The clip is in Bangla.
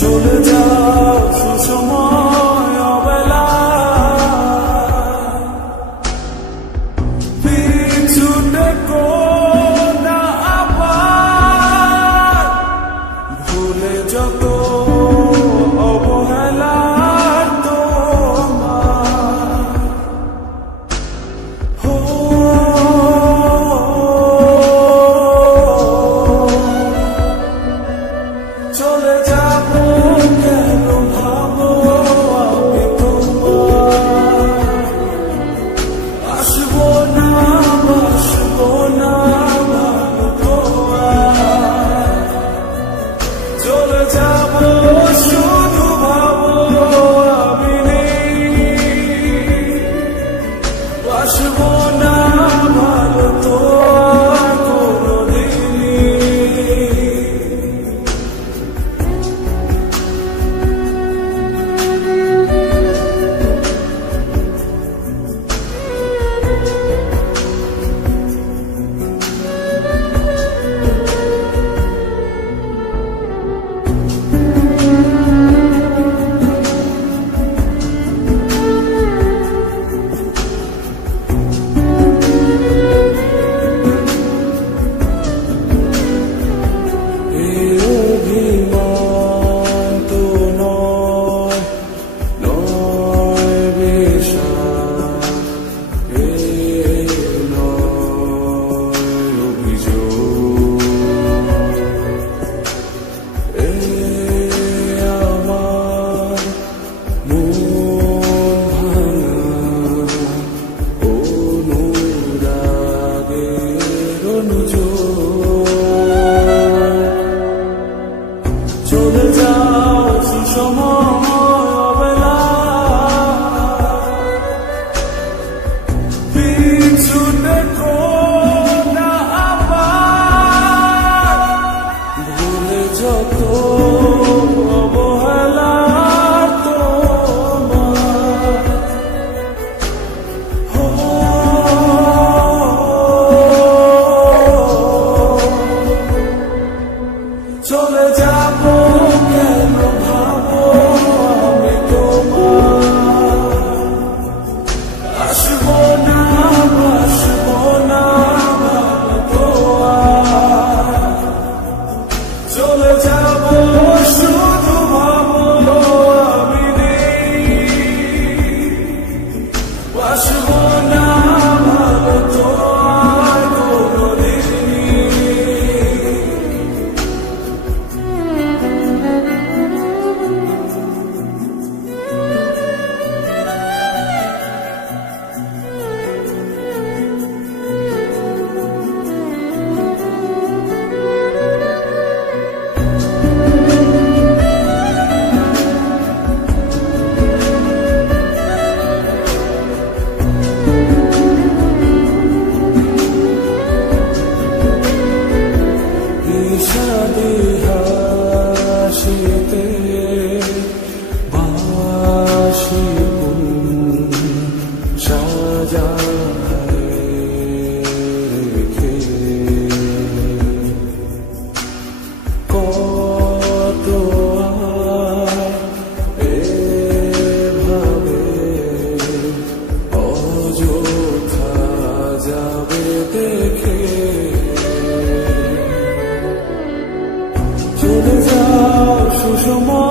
চলে যাও সুসময় অবেলা, পিছু দেখো না আবার, ভুলে যত অবহেলা তোমার। চলে যাবো কেন ভাবো আমি তোমার, আসবো না বাসবো না ভালো তোমার। চলে যাবো শুধু ভাবো আমি নেই, বাসবো না ভালো তোমার কোনোদিনই। চলে যাও সুসময় অবেলা, পিছু দেখো না আবার, ভুলে যত অবহেলা তোমার। চলে যাবো কেন ভাবো আমি তোমার, আসবো না বাসবো না ভালো তোমার। চলে যাবো শুধু ভাবো আমি নেই, বাসবো না ভালো তোমার কোনোদিনই। হাসিতে বাসি সাজায় রেখে, কত এভাবে অযথা যাবে দেখে। চলে যাও সুসময়